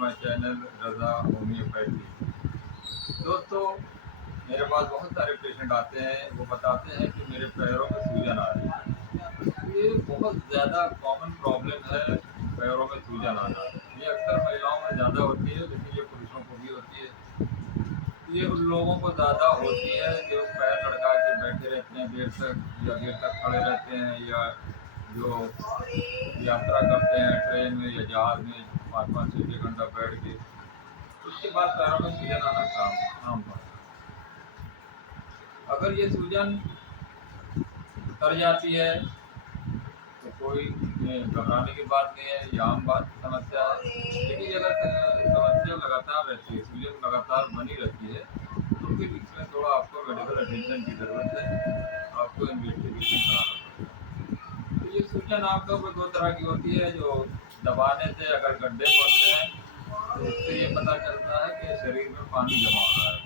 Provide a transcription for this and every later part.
My channel Raza homeopathy. दोस्तों, मेरे पास बहुत सारे पेशेंट आते हैं, वो बताते हैं कि मेरे पैरों में सूजन आ रही है। ये बहुत ज़्यादा कॉमन प्रॉब्लम है, पैरों में सूजन आना। ये अक्सर महिलाओं में ज़्यादा होती है, लेकिन ये पुरुषों को भी होती है। ये उन लोगों को ज़्यादा होती है जो पैर लटका के बैठे रहते हैं देर तक, या देर तक खड़े रहते हैं, या जो यात्रा करते हैं ट्रेन में या जहाज़ में 5-5 6-6 घंटा बैठ के। उसके बाद पैरों में सूजन आना आम बात है। अगर ये सूजन उतर जाती है तो कोई घबराने की बात नहीं है, ये आम बात समस्या है। लेकिन अगर समस्या लगातार रहती है, सूजन लगातार बनी रहती है, तो फिर इसमें थोड़ा आपको मेडिकल अटेंशन की ज़रूरत है, आपको इन्वेस्टिगेशन कराना पड़ेगा। तो ये सूजन आपका दो तरह की होती है, जो दबाने से अगर गड्ढे पड़ते हैं तो उससे ये पता चलता है कि शरीर में पानी जमा हो रहा है।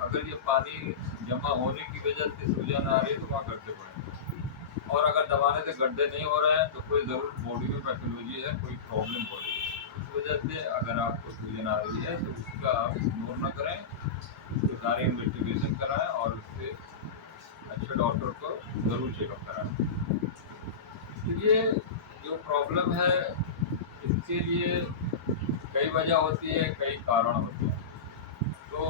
अगर ये पानी जमा होने की वजह से सूजन आ रही है तो वहाँ गड्ढे पड़ेंगे, और अगर दबाने से गड्ढे नहीं हो रहे हैं तो कोई ज़रूर बॉडी में पैथोलॉजी है, कोई प्रॉब्लम हो रही है। इस वजह से अगर आपको सूजन आ रही है तो उसका आप इग्नोर न करें, उसके सारे इन्वेस्टिगेशन कराएं और उससे अच्छे डॉक्टर को ज़रूर चेकअप कराएं। तो ये जो प्रॉब्लम है, इसके लिए कई वजह होती है, कई कारण होते हैं। तो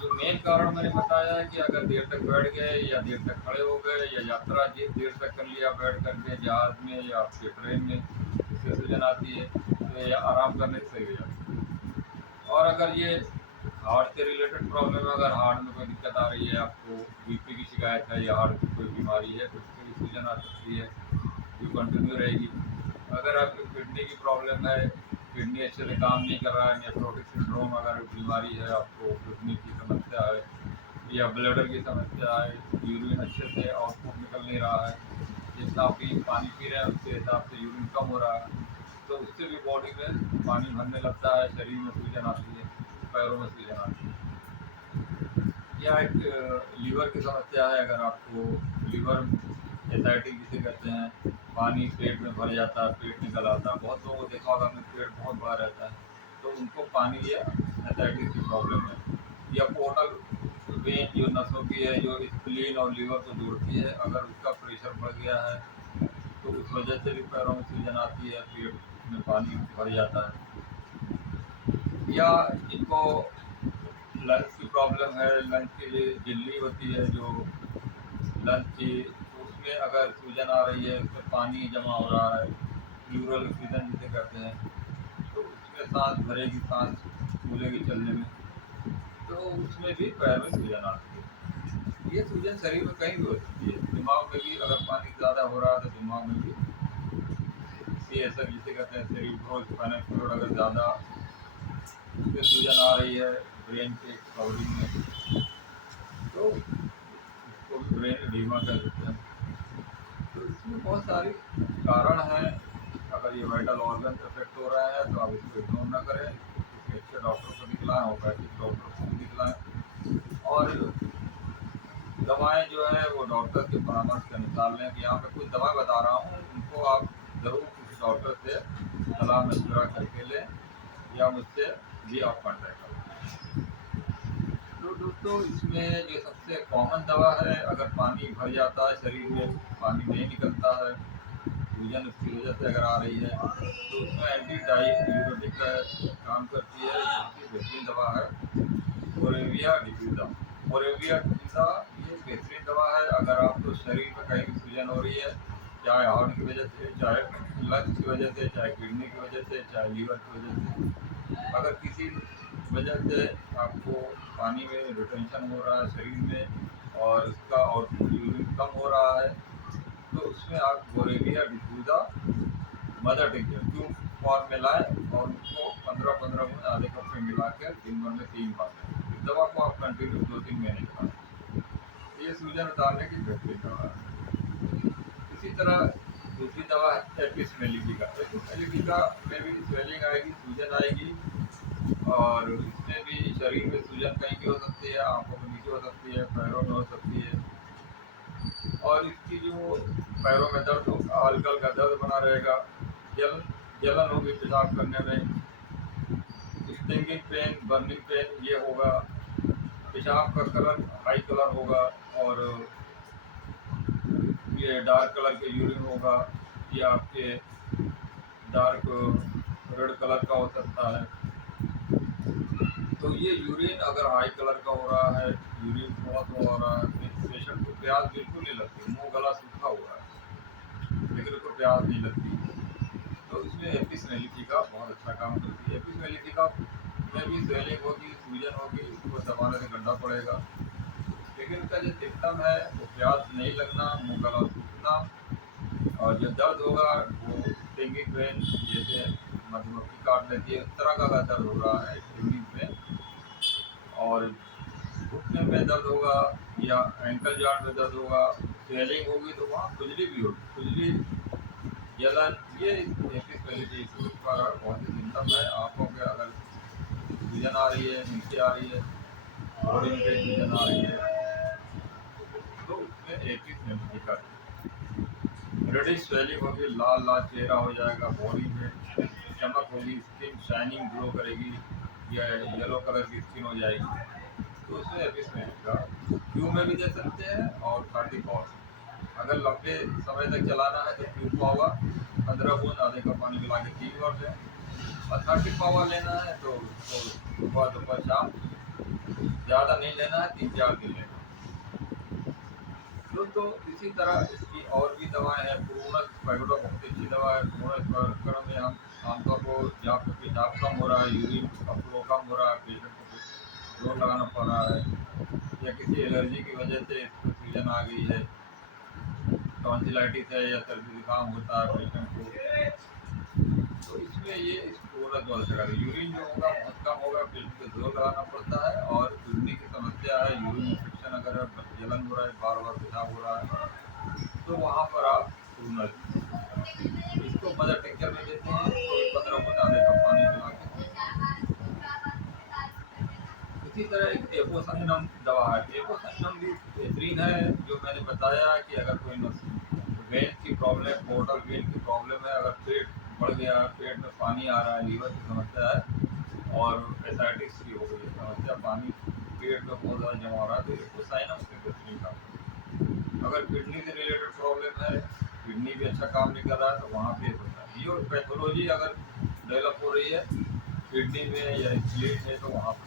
जो मेन कारण मैंने बताया है कि अगर देर तक बैठ गए या देर तक खड़े हो गए, या यात्रा देर तक कर लिया बैठ करके जहाज़ में या आपके ट्रेन में, इससे सूजन आती है, तो या आराम करने से सही हो जाती है। और अगर ये हार्ट से रिलेटेड प्रॉब्लम है, अगर हार्ट में कोई दिक्कत आ रही है, आपको बीपी की शिकायत है या हार्ट की कोई बीमारी है, तो उससे भी सूजन आ सकती है, जो कंटिन्यू रहेगी। अगर आपकी किडनी की प्रॉब्लम है, किडनी अच्छे से काम नहीं कर रहा है, नेफ्रोटिक सिंड्रोम अगर बीमारी है, आपको किडनी की समस्या है या ब्लडर की समस्या है, यूरिन अच्छे से आउटपुट निकल नहीं रहा है, जितना आप पानी पी रहे हैं उसके हिसाब से यूरिन कम हो रहा है, तो उससे भी बॉडी में पानी भरने लगता है, शरीर में सूजन आती है, पैरों में सूजन आती है। या एक लीवर की समस्या है, अगर आपको लीवर एसाइटिस जिसे कहते हैं, पानी पेट में भर जाता है, पेट निकल आता है, बहुत लोगों को देखा होगा अपने पेट बहुत बड़ा रहता है, तो उनको पानी या एसाइटिस की प्रॉब्लम है। या पोर्टल वेन जो नसों की है, जो स्प्लीन और लीवर को जोड़ती है, अगर उसका प्रेशर बढ़ गया है तो उस वजह से भी पैरों में सूजन आती है, पेट में पानी भर जाता है। या जिनको लंग्स की प्रॉब्लम है, लंग्स की झिल्ली होती है जो लंग्स की, तो उसमें अगर सूजन आ रही है, उसमें पानी जमा हो रहा है, प्लूरल सूजन जिसे कहते हैं, तो उसमें सांस भरेगी, सांस फूलेगी चलने में, तो उसमें भी पैर में सूजन आती है। ये सूजन शरीर में कहीं भी हो सकती है, दिमाग में भी अगर पानी ज़्यादा हो रहा है तो दिमाग में भी ये ऐसा जिसे कहते हैं सेरिब्रो स्पाइनल फ्लूइड अगर ज़्यादा उससे सूजन आ रही है ब्रेन के कवरिंग में, तो उसको भी ब्रेन एडीमा कह सकते हैं। तो इसमें बहुत सारे कारण हैं। अगर ये वाइटल ऑर्गन अफेक्ट हो रहा है तो आप इसको इग्नोर ना करें, किसी अच्छे डॉक्टर को दिखलाएं, होम्योपैथिक डॉक्टर को भी दिखलाएं, और दवाएं जो है वो डॉक्टर के परामर्श के अनुसार लें। कि यहाँ पे कुछ दवा बता रहा हूँ, उनको आप ज़रूर किसी डॉक्टर से सलाह मशवरा करके लें, या मुझसे भी आप कॉन्टैक्ट करें। तो दोस्तों, इसमें जो सबसे कॉमन दवा है, अगर पानी भर जाता है शरीर में, पानी नहीं निकलता है, सूजन उसकी वजह से अगर आ रही है, तो उसमें एंटी डाययूरेटिक काम करती है, इसकी बेहतरीन दवा है मोरेविया डिफ्यूज़ा। मोरेविया डिफ्यूज़ा ये बेहतरीन दवा है, अगर आपको शरीर में कहीं भी सूजन हो रही है, चाहे हार्ट की वजह से, चाहे लंग्स की वजह से, चाहे किडनी की वजह से, चाहे लीवर की वजह से, अगर किसी वजह से आपको पानी में रिटेंशन हो रहा है शरीर में, और उसका आउटपुट यूरिन कम हो रहा है, तो उसमें आप मोरेविया डिफ्यूज़ा मदर टिंचर क्यूब फॉर्म में लाएँ, और उनको 15-15 में आधे कप में मिला कर दिन भर में 3 बार लें। इस दवा को आप कंटिन्यू 2-3 महीने चलाएं। ये सूजन उतारने की बेहतरीन दवा है। इसी तरह दूसरी दवा है एपिसमेलिटिका। एपिसमेलिटिका में भी स्वेलिंग आएगी, सूजन आएगी, और इसमें भी शरीर में सूजन कहीं भी हो सकती है, आँखों के नीचे हो सकती है, पैरों में हो सकती है, और इसकी जो पैरों में दर्द होगा, हल्का हल्का दर्द बना रहेगा, जलन जलन होगी पेशाब करने में, स्टिंगिंग पेन, बर्निंग पेन ये होगा। पेशाब का कलर हाई कलर होगा और ये डार्क कलर के यूरिन होगा। ये आपके डार्क रेड कलर का हो सकता है। तो ये यूरिन अगर हाई कलर का हो रहा है, यूरिन थोड़ा थोड़ा हो रहा है, तो पेशेंट को प्यास बिल्कुल नहीं लगती, मुंह गला सूखा हुआ है लेकिन उसको प्यास नहीं लगती। तो इसमें एपिसमेलिटी का बहुत अच्छा काम करती है। एपिसमेलिटी का में भी स्वेलिंग होगी, सूजन होगी, उसको दबाने से गड्ढा पड़ेगा, लेकिन उसका जो सिम्टम है वो प्यास नहीं लगना, मुंह गला सूखना, और जो दर्द होगा वो स्टिंगिंग पेन, जैसे मधुमक्खी काट लेती है उस तरह का अगर दर्द हो रहा है स्टिंगिंग पेन, और घुटने में दर्द होगा या एंकल जॉइंट में दर्द होगा, स्वेलिंग होगी तो वहाँ खुजली भी होगी, खुजली, जलन, ये एपिसमेलिटी का बहुत ही सिम्टम है। आँखों के अगर सूजन आ रही है, नीचे आ रही है, बॉडी में सूजन आ रही है, तो उसमें एपिसमेलिटी का रेडिश स्वेलिंग होगी, लाल लाल चेहरा हो जाएगा, बॉडी में चमक होगी, स्किन शाइनिंग ग्लो करेगी या येलो कलर की स्किन हो जाएगी, तो उसमें एपिसमेलिटी का ट्यूब में भी दे सकते हैं और 30 पावर। अगर लंबे समय तक चलाना है तो ट्यूब पावर 15 बूंद आधे कप पानी मिला के 3 बार लें, और 30 पावर लेना है तो सुबह दोपहर शाम, ज़्यादा नहीं लेना है, 3-4 दिन लेना। तो इसी तरह इसकी और भी दवाएं हैं। पूर्णत पैगोडा बहुत अच्छी दवा है। पूर्णत में हम आमतौर पर जहाँ पर पेशाब कम हो रहा है, यूरिन का फ्लो कम हो रहा है, पेशेंट को जोर लगाना पड़ रहा है, या किसी एलर्जी की वजह से इसको सूजन आ गई है, टॉन्सिलाइटिस है या सर्दी जुकाम होता है पेशेंट को, तो इसमें ये इस पूर्णत बहुत अच्छा है। यूरिन जो होगा बहुत कम होगा, पेशेंट को जोर लगाना पड़ता है, और किडनी की समस्या है, यूरिन इन्फेक्शन अगर जलन हो रहा है, बार बार पेशाब हो रहा है, तो वहाँ पर आप पूर्णत इसको मदर टिंचर में देते हैं, तो 15 बूंद आधे कप पानी मिला के। इसी तरह एक एपोसाइनम दवा है। एपोसाइनम भी बेहतरीन है, जो मैंने बताया कि अगर कोई वेन की प्रॉब्लम, पोर्टल वेन की प्रॉब्लम है, अगर पेट बढ़ गया, पेट में पानी आ रहा है, लीवर की समस्या है और एसाइटिस की हो गई समस्या, पानी पेट में बहुत ज़्यादा जमा हो रहा है, तो एपोसाइनम से बेहतरीन काम। अगर किडनी से रिलेटेड प्रॉब्लम है, किडनी भी अच्छा काम नहीं कर रहा है, तो वहाँ पे होता है। ये पैथोलॉजी अगर डेवलप हो रही है किडनी में या स्प्लीन में, तो वहाँ पर।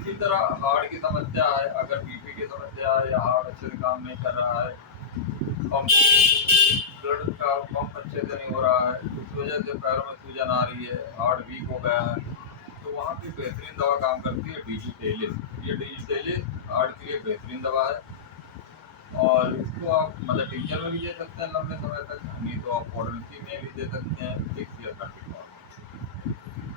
इसी तरह हार्ट की समस्या है, अगर बीपी की समस्या है या हार्ट अच्छे से काम नहीं कर रहा है, पंप ब्लड का पंप अच्छे से नहीं हो रहा है, उस वजह से पैरों में सूजन आ रही है, हार्ट वीक हो गया है, तो वहाँ पे बेहतरीन दवा काम करती है डिजिटेलिस। ये डिजिटेलिस हार्ट के लिए बेहतरीन दवा है, और इसको आप मतलब टिंचर में भी दे सकते हैं लंबे समय तक, नहीं तो आप पॉडेंसी में भी दे सकते हैं 6 या 30 पावर।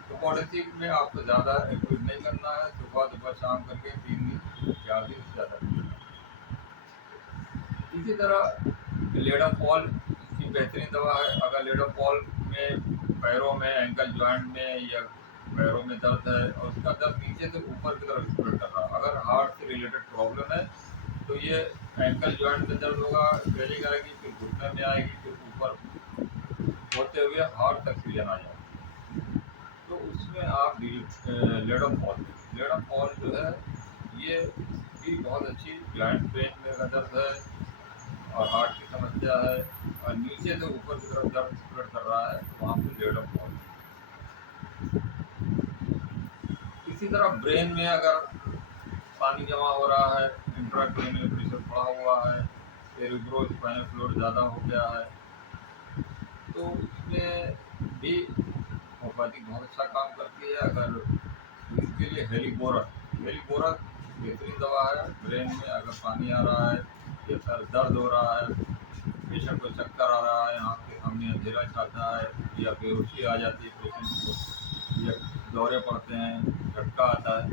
तो पॉडेंसी में आपको ज़्यादा एक्टिव नहीं करना है, सुबह दोपहर शाम करके 3 दिन 4 दिन ज़्यादा नहीं करना। इसी तरह लेडोफॉल की बेहतरीन दवा है। अगर लेडोफॉल में पैरों में, एंकल जॉइंट में या पैरों में दर्द है और उसका दर्द नीचे से ऊपर की तरफ स्प्रेड कर रहा है, अगर हार्ट से रिलेटेड प्रॉब्लम है, तो ये एंकल जॉइंट में दर्द होगा, स्वेलिंग आएगी, फिर घुटने में आएगी, फिर ऊपर होते हुए हार्ट तक सूजन आ जाएगी, तो उसमें आप लेडोफॉल जो है ये भी बहुत अच्छी, जॉइंट पेन में अगर दर्द है और हार्ट की समस्या है और नीचे से ऊपर की तरफ दर्द स्प्रेड कर रहा है, तो वहाँ पर लेडोफॉल। इसी तरह ब्रेन में अगर पानी जमा हो रहा है, इंट्राक्रैनियल प्रेशर बढ़ा हुआ है, सेरेब्रोस्पाइनल फ्लूइड ज़्यादा हो गया है, तो इसमें भी होम्योपैथिक बहुत अच्छा काम करती है। अगर इसके लिए हेलिबोरस बेहतरीन दवा है। ब्रेन में अगर पानी आ रहा है या सर दर्द हो रहा है, पेशेंट को चक्कर आ रहा है, आँख के सामने अंधेरा छाता है या बेहोशी आ जाती है पेशेंट को, या दौरे पड़ते हैं, झटका आता है,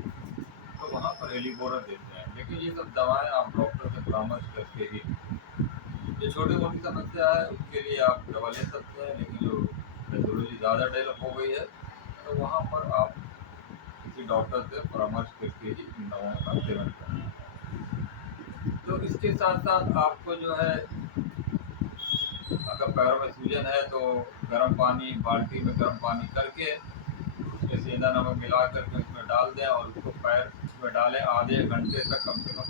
तो वहाँ पर हेलिबोरस देते हैं। लेकिन ये सब दवाएं आप डॉक्टर से परामर्श करके ही, जो छोटी मोटी समस्या है उसके लिए आप दवा ले सकते हैं, लेकिन जो पैथोलॉजी ज़्यादा डेवलप हो गई है, तो वहाँ पर आप किसी डॉक्टर से परामर्श करके ही इन दवाओं का सेवन करें। तो इसके साथ साथ आपको जो है, अगर पैरों में सूजन है तो गर्म पानी, बाल्टी में गर्म पानी करके उसमें ये सेंधा नमक मिला करके उसमें डाल दें और उसको पैर में डालें आधे घंटे तक कम से कम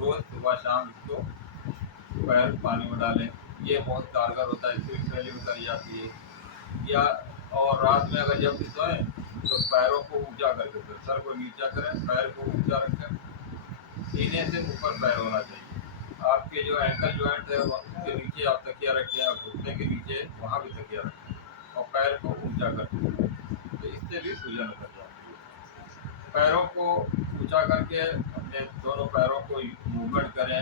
रोज़ सुबह शाम इसको पैर पानी में डालें। ये बहुत कारगर होता है, इससे स्वेलिंग उतर जाती है। या और रात में अगर जब भी सोएं तो पैरों को ऊंचा करके सोएं, सर को नीचा करें, पैर को ऊंचा रखें, सीने से ऊपर पैर होना चाहिए। आपके जो एंकल जॉइंट है उसके नीचे आप तकिया रखें और घुटने के नीचे वहाँ भी तकिया रखें और पैर को ऊंचा करके सोएं, तो इससे भी सूजन उतर जाती है। पैरों को ऊंचा करके अपने दोनों पैरों को मूवमेंट करें,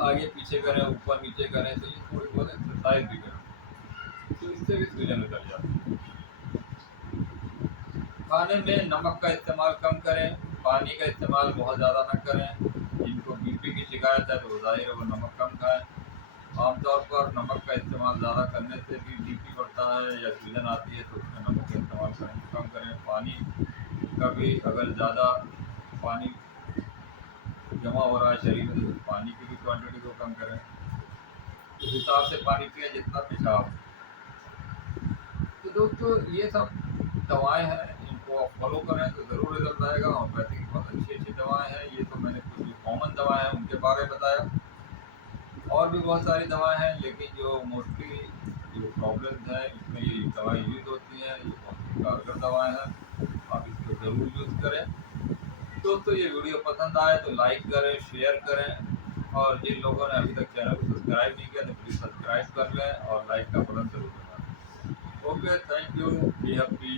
आगे पीछे करें, ऊपर नीचे करें, तो ये थोड़ी बहुत एक्सरसाइज भी करें, तो इससे भी सूजन उतर जाती है। खाने में नमक का इस्तेमाल कम करें, पानी का इस्तेमाल बहुत ज़्यादा ना करें। जिनको बीपी की शिकायत है तो जाहिर है वो नमक कम खाएं। आमतौर पर नमक का इस्तेमाल ज़्यादा करने से भी बीपी बढ़ता है या सूजन आती है, तो उसमें नमक का इस्तेमाल कम करें। पानी का भी अगर ज़्यादा पानी जमा हो रहा है शरीर में तो पानी की भी क्वांटिटी को कम करें, उस हिसाब से पानी पिए जितना पेशाब। तो दोस्तों ये सब दवाएं हैं, इनको आप फॉलो करें तो ज़रूर रिजल्ट आएगा। होम्योपैथी की बहुत अच्छी अच्छी दवाएं हैं। ये तो मैंने कुछ जो कॉमन दवाएं हैं उनके बारे में बताया, और भी बहुत सारी दवाएं हैं, लेकिन जो मोस्टली जो प्रॉब्लम्स हैं इसमें ये दवाएं यूज़ होती हैं। ये बहुत कारगर दवाएं हैं, आप इसको ज़रूर यूज़ करें। दोस्तों ये वीडियो पसंद आए तो लाइक करें, शेयर करें, और जिन लोगों ने अभी तक चैनल को सब्सक्राइब नहीं किया तो प्लीज़ सब्सक्राइब कर लें और लाइक का बटन जरूर दबाएं। Okay, thank you, be happy.